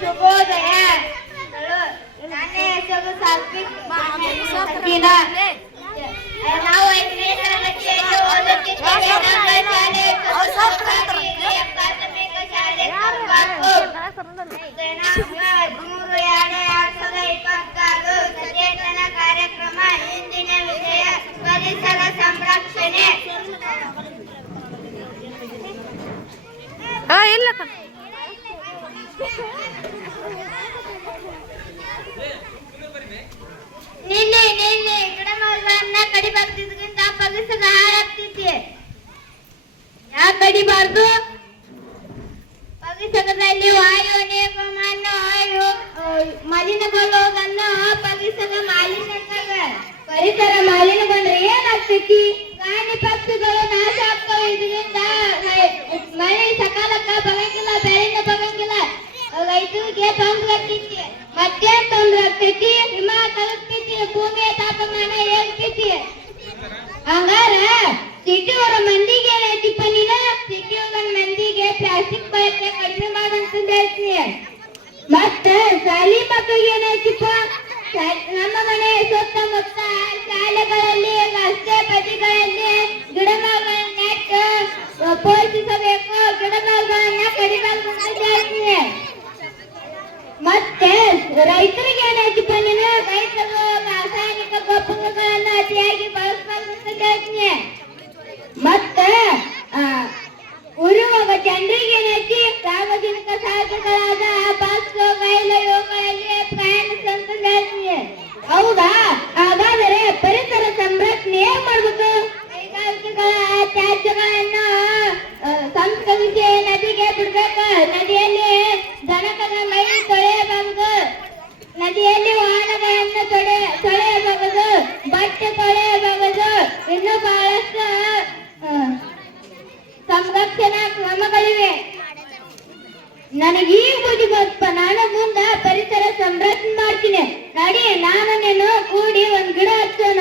ಶುಭೋದಯ. ನನ್ನ ಹೆಸರು ಸಕೀನಾ. ನಾವು 5ನೇ ತರಗತಿಯಲ್ಲಿ ಓದುತ್ತಿದ್ದೇವೆ. ನಮ್ಮ ಶಾಲೆ ಪ್ರಾಥಮಿಕ ಶಾಲೆ ದಿನಾಂಕ 3/2/2026 ಸಚೇತನ ಕಾರ್ಯಕ್ರಮ. ಇಂದಿನ ವಿಷಯ ಪರಿಸರ ಸಂರಕ್ಷಣೆ. ಇಲ್ಲ ನಿನ್ನೆ ಗಿಡ ಮರಗಳನ್ನ ಕಡಿಬಾರ್ದಿದ್ರಿಂದ ಪರಿಸರ ಹಾಳಾಗ್ತಿದೆ. ಯಾಕೆ ಕಡಿಬಾರ್ದು? ಪರಿಸರದಲ್ಲಿ ವಾಯು ಅನೇಕ ಮಲಿನಗೊಳ್ಳುವುದನ್ನು ಪರಿಸರ ಮಾಲಿನ್ಯ. ಪರಿಸರ ಮಾಲಿನ್ಯಗೊಂಡ್ರೆ ಏನಾಗ್ತೈತಿ? ಪ್ರಾಣಿ ಪಕ್ಷಿಗಳು ನಾಶ ಆಗ್ತವೆ. ಇದರಿಂದ ಮಳೆ ಸಕಾಲಕ್ಕ ಬರಂಗಿಲ್ಲ, ಬೆಳೆನ ಬರಂಗಿಲ್ಲ. ರೈತರಿಗೆ ತೊಂದರೆ ಆಗ್ತೈತಿ. ಮತ್ತೇನ್ ತೊಂದರೆ ಆಗ್ತೈತಿ? ಹಿಮ ಕರಗ್ತೈತಿ, ಭೂಮಿಯ ತಾಪಮಾನ ಏರ್ತೈತಿ. ಹಂಗಾರ ಸಿಟಿಯವರ ಮಂದಿಗೆ ಏನೈತಿಪ್ಪ ನೀನು? ಸಿಟಿಯವರ ಮಂದಿಗೆ ಪ್ಲಾಸ್ಟಿಕ್ ಬಳಕೆ ಕಡಿಮೆ ಮಾಡಂತಂದ ಹೇಳ್ತೀನಿ. ಮತ್ತ ಶಾಲಿ ಮಕ್ಕಳಿಗೆ ಏನೈತಿಪ್ಪ? ನಮ್ಮ ಮನೆ ಸುತ್ತಮುತ್ತ ಶಾಲೆಗಳಲ್ಲಿ ರಸ್ತೆ ಬದಿಗಳಲ್ಲಿ ಗಿಡ ಮರಗಳನ್ನ ನೆಟ್ಟು ಪೋಷಿಸಬೇಕು. ಗಿಡ ಮರಗಳನ್ನ ಕಡಿಬಾರ್ದು ಅಂತ ಹೇಳ್ತೀನಿ. ಮತ್ತೆ ರೈತರಿಗೆ ಏನೈತಿಪ್ಪ ನೀನು? ರೈತರು ರಾಸಾಯನಿಕ ಗೊಬ್ಬರಗಳನ್ನ ಅತಿಯಾಗಿ ಬಳಸಬಾರ್ದು ಅಂತ ಹೇಳ್ತೀನಿ. ಮತ್ತೆ ಉರುವಾಗ ಜನರಿಗೆ ಏನೈತಿ? ಸಾರ್ವಜನಿಕ ಸಾಧನಗಳಾದ ಬಸ್, ರೈಲು ಇವುಗಳಲ್ಲಿ ಪ್ರಯಾಣಿಸಂತ ಹೇಳ್ತೀನಿ. ಹೌದಾ? ಹಾಗಾದರೆ ಪರಿಸರ ಸಂರಕ್ಷಣೆ ಏನ್ ಮಾಡ್ಬೇಕು? ಕೈಗಾರಿಕೆಗಳ ತ್ಯಾಜ್ಯಗಳನ್ನ ಸಂಸ್ಕರಿಸಿ ನದಿಗೆ ಬಿಡ್ಬೇಕು. ನದಿಯಲ್ಲಿ ದನಕರ ಮೈ ತೊಳೆಯಬಾರದು. ನದಿಯಲ್ಲಿ ವಾಹನಗಳನ್ನು ತೊಳೆಯಬಾರದು. ಬಟ್ಟೆ ತೊಳೆಯಬಾರದು. ಇನ್ನು ಬಹಳಷ್ಟು ಸಂರಕ್ಷಣಾ ಕ್ರಮಗಳಿವೆ. ನನಗೀಗ ಬುದ್ಧಿ ಬಂತಪ್ಪ. ನಾನು ಮುಂದ ಪರಿಸರ ಸಂರಕ್ಷಣೆ ಮಾಡ್ತೀನಿ. ನಡಿ, ನಾನು ನೀನು ಕೂಡಿ ಒಂದ್ ಗಿಡ ಹಚ್ಚೋಣ.